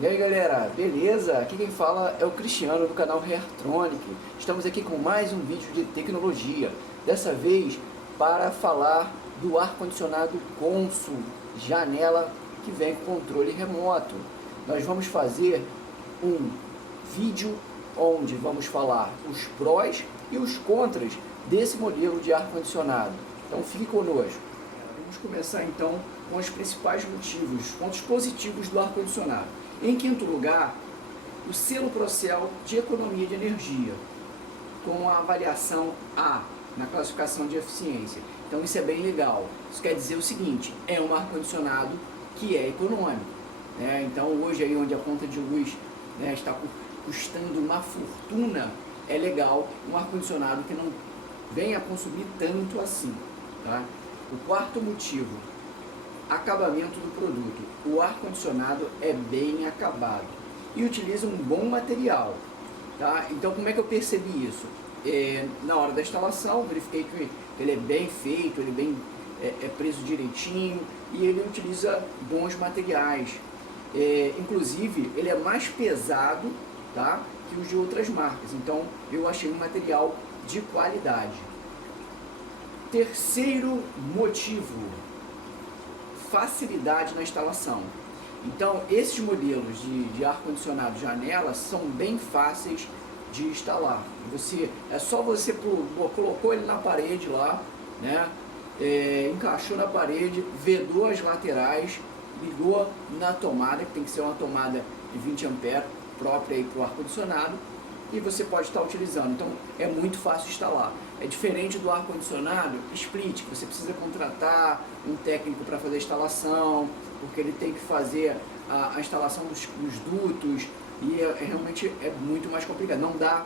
E aí galera, beleza? Aqui quem fala é o Cristiano do canal Hairtronic. Estamos aqui com mais um vídeo de tecnologia. Dessa vez para falar do ar-condicionado Consul janela que vem com controle remoto. Nós vamos fazer um vídeo onde vamos falar os prós e os contras desse modelo de ar-condicionado. Então fique conosco. Vamos começar então com os principais motivos, os pontos positivos do ar-condicionado. Em quinto lugar, o selo Procel de economia de energia, com a avaliação A na classificação de eficiência. Então isso é bem legal. Isso quer dizer o seguinte, é um ar-condicionado que é econômico. Né? Então hoje aí onde a conta de luz, né, está custando uma fortuna, é legal um ar-condicionado que não venha a consumir tanto assim. Tá? O quarto motivo, acabamento do produto. O ar-condicionado é bem acabado e utiliza um bom material. Tá? Então como é que eu percebi isso? Na hora da instalação, verifiquei que ele é bem feito, ele é preso direitinho e ele utiliza bons materiais. Inclusive, ele é mais pesado, tá, que os de outras marcas. Então eu achei um material de qualidade. Terceiro motivo, facilidade na instalação. Então esses modelos de ar-condicionado janela são bem fáceis de instalar. É só você colocou ele na parede lá, né? Encaixou na parede, vedou as laterais, ligou na tomada, que tem que ser uma tomada de 20 amperes própria aí para o ar-condicionado, e você pode estar utilizando. Então é muito fácil de instalar. É diferente do ar-condicionado split, que você precisa contratar um técnico para fazer a instalação, porque ele tem que fazer a instalação dos dutos, e realmente é muito mais complicado. Não dá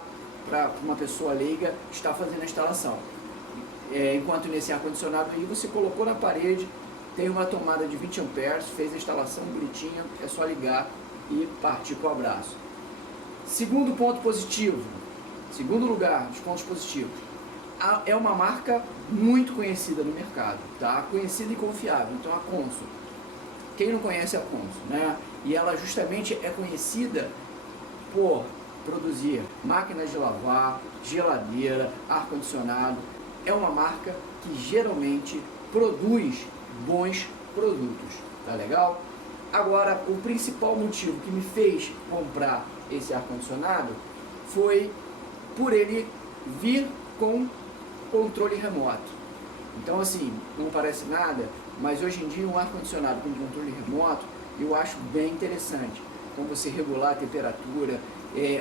para uma pessoa leiga estar fazendo a instalação. Enquanto nesse ar-condicionado aí você colocou na parede, tem uma tomada de 20 amperes, fez a instalação bonitinha, é só ligar e partir para o abraço. Segundo ponto positivo, segundo lugar dos pontos positivos, é uma marca muito conhecida no mercado, tá? Conhecida e confiável. Então a Consul, quem não conhece a Consul, né? E ela justamente é conhecida por produzir máquinas de lavar, geladeira, ar-condicionado. É uma marca que geralmente produz bons produtos, tá legal? Agora, o principal motivo que me fez comprar esse ar-condicionado foi por ele vir com controle remoto. Então assim, não parece nada, mas hoje em dia um ar-condicionado com controle remoto eu acho bem interessante. Então você regular a temperatura,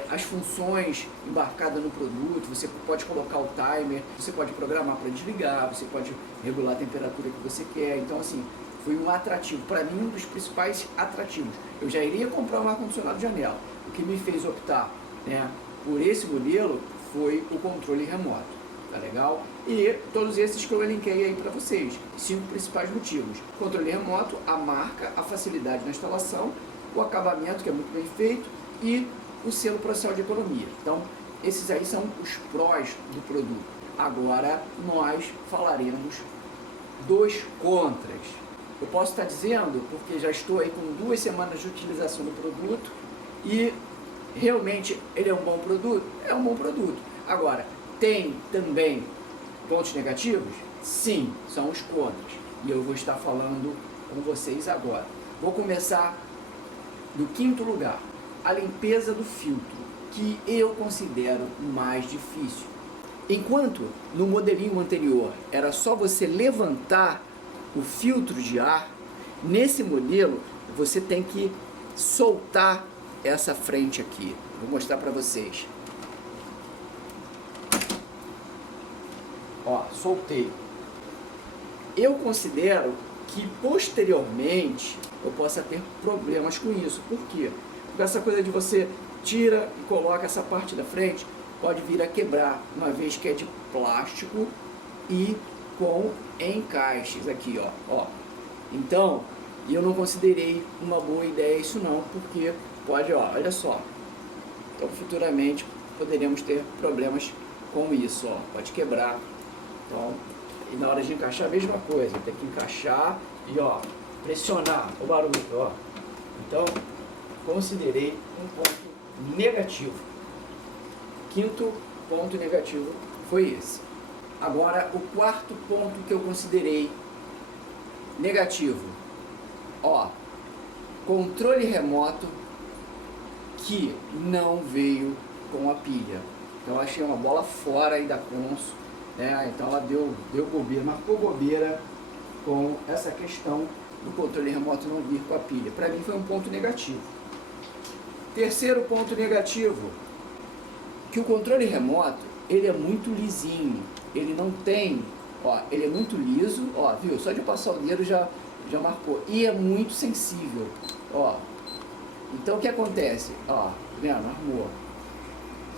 as funções embarcadas no produto, você pode colocar o timer, você pode programar para desligar, você pode regular a temperatura que você quer. Então assim, foi um atrativo, para mim um dos principais atrativos. Eu já iria comprar um ar-condicionado janela. O que me fez optar, né, por esse modelo foi o controle remoto, tá legal? E todos esses que eu elenquei aí para vocês, 5 principais motivos: controle remoto, a marca, a facilidade na instalação, o acabamento que é muito bem feito e o selo Procel de economia. Então esses aí são os prós do produto. Agora nós falaremos dos contras. Eu posso estar dizendo, porque já estou aí com 2 semanas de utilização do produto e realmente ele é um bom produto? É um bom produto. Agora, tem também pontos negativos? Sim, são os contras. E eu vou estar falando com vocês agora. Vou começar do quinto lugar, a limpeza do filtro, que eu considero mais difícil. Enquanto no modelinho anterior era só você levantar o filtro de ar, nesse modelo você tem que soltar essa frente aqui. Vou mostrar para vocês. Ó, soltei. Eu considero que posteriormente eu possa ter problemas com isso. Por quê? Porque essa coisa de você tira e coloca essa parte da frente pode vir a quebrar, uma vez que é de plástico e com encaixes aqui, ó. Então, eu não considerei uma boa ideia isso não, porque pode, ó, olha só. Então, futuramente poderemos ter problemas com isso, ó. Pode quebrar. Então, e na hora de encaixar a mesma coisa, tem que encaixar e, ó, pressionar o barulho, ó. Então, considerei um ponto negativo. Quinto ponto negativo foi esse. Agora, o quarto ponto que eu considerei negativo, controle remoto que não veio com a pilha. Então eu achei uma bola fora aí da Consul, né? Então ela deu bobeira, marcou bobeira com essa questão do controle remoto não vir com a pilha. Para mim foi um ponto negativo. Terceiro ponto negativo, que o controle remoto, ele é muito lisinho, ele não tem, ele é muito liso, viu? Só de passar o dedo já marcou, e é muito sensível, Então o que acontece? Vendo? Armou.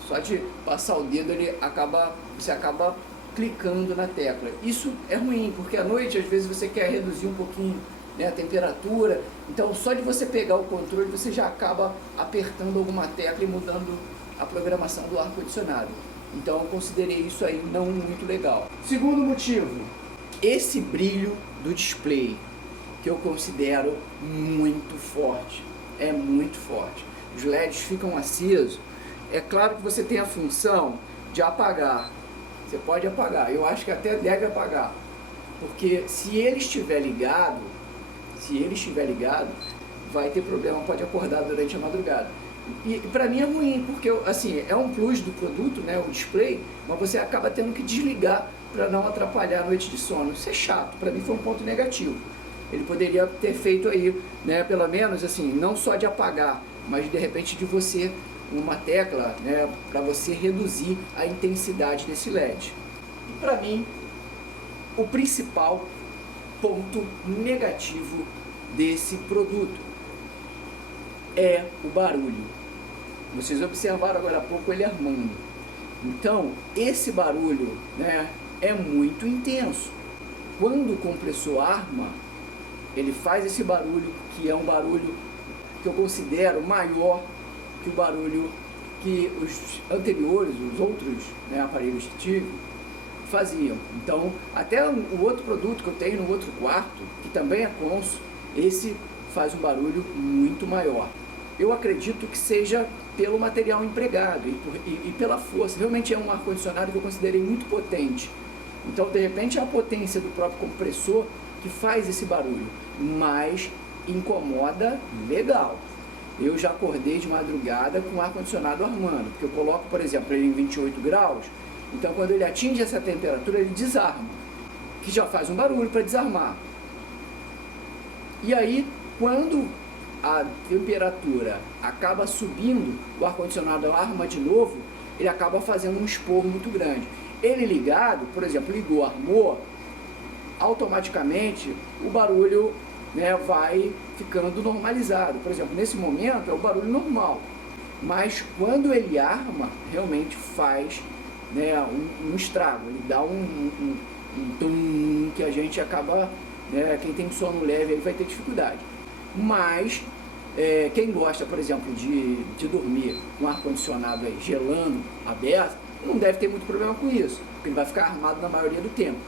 Só de passar o dedo você acaba clicando na tecla. Isso é ruim, porque à noite às vezes você quer reduzir um pouquinho, né, a temperatura. Então só de você pegar o controle você já acaba apertando alguma tecla e mudando a programação do ar-condicionado. Então eu considerei isso aí não muito legal. Segundo motivo, esse brilho do display, que eu considero muito forte. É muito forte. Os LEDs ficam acesos. É claro que você tem a função de apagar. Você pode apagar. Eu acho que até deve apagar. Porque se ele estiver ligado, vai ter problema, pode acordar durante a madrugada. E para mim é ruim, porque assim, é um plus do produto, né, o display, mas você acaba tendo que desligar para não atrapalhar a noite de sono. Isso é chato, para mim foi um ponto negativo. Ele poderia ter feito aí, né, pelo menos assim, não só de apagar, mas de repente de você, uma tecla, né, para você reduzir a intensidade desse LED. E para mim, o principal ponto negativo desse produto é o barulho. Vocês observaram agora há pouco ele armando. Então, esse barulho, né, é muito intenso. Quando o compressor arma, ele faz esse barulho, que é um barulho que eu considero maior que o barulho que os anteriores, os outros, né, aparelhos que tive, faziam. Então, até o outro produto que eu tenho no outro quarto, que também é Consul, esse faz um barulho muito maior. Eu acredito que seja pelo material empregado e pela força. Realmente é um ar-condicionado que eu considerei muito potente. Então, de repente, é a potência do próprio compressor que faz esse barulho, mas incomoda legal. Eu já acordei de madrugada com o ar-condicionado armando, porque eu coloco, por exemplo, ele em 28 graus, então quando ele atinge essa temperatura, ele desarma, que já faz um barulho para desarmar. E aí, quando a temperatura acaba subindo, o ar-condicionado arma de novo, ele acaba fazendo um esporro muito grande. Ele ligado, por exemplo, ligou, armou, automaticamente o barulho, né, vai ficando normalizado. Por exemplo, nesse momento é o barulho normal, mas quando ele arma, realmente faz, né, um estrago, ele dá um tum que a gente acaba, né, quem tem sono leve ele vai ter dificuldade. Mas quem gosta, por exemplo, de dormir com ar-condicionado aí gelando, aberto, não deve ter muito problema com isso, porque ele vai ficar armado na maioria do tempo.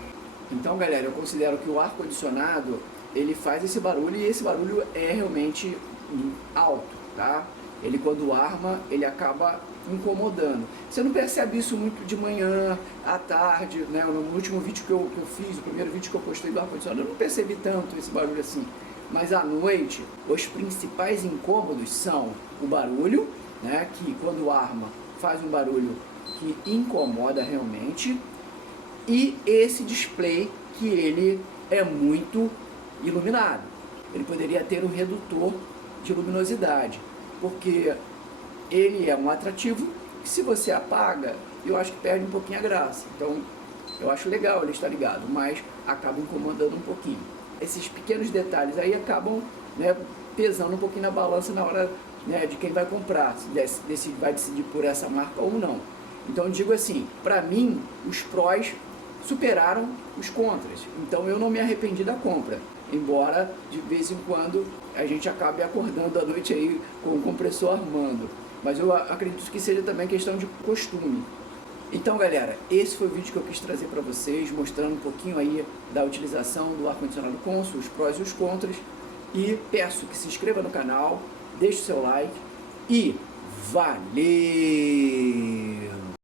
Então, galera, eu considero que o ar-condicionado, ele faz esse barulho, e esse barulho é realmente alto, tá? Ele, quando arma, ele acaba incomodando. Você não percebe isso muito de manhã, à tarde, né? No último vídeo que eu fiz, o primeiro vídeo que eu postei do ar-condicionado, eu não percebi tanto esse barulho assim. Mas à noite, os principais incômodos são o barulho, né? Que quando arma, faz um barulho que incomoda realmente, e esse display que ele é muito iluminado. Ele poderia ter um redutor de luminosidade, porque ele é um atrativo que, se você apaga, eu acho que perde um pouquinho a graça. Então eu acho legal ele estar ligado, mas acaba incomodando um pouquinho. Esses pequenos detalhes aí acabam, né, pesando um pouquinho na balança na hora, né, de quem vai comprar, se vai decidir por essa marca ou não. Então eu digo assim, para mim os prós superaram os contras, então eu não me arrependi da compra, embora de vez em quando a gente acabe acordando à noite aí com o compressor armando, mas eu acredito que seja também questão de costume. Então, galera, esse foi o vídeo que eu quis trazer para vocês, mostrando um pouquinho aí da utilização do ar-condicionado Consul, os prós e os contras, e peço que se inscreva no canal, deixe o seu like e valeu!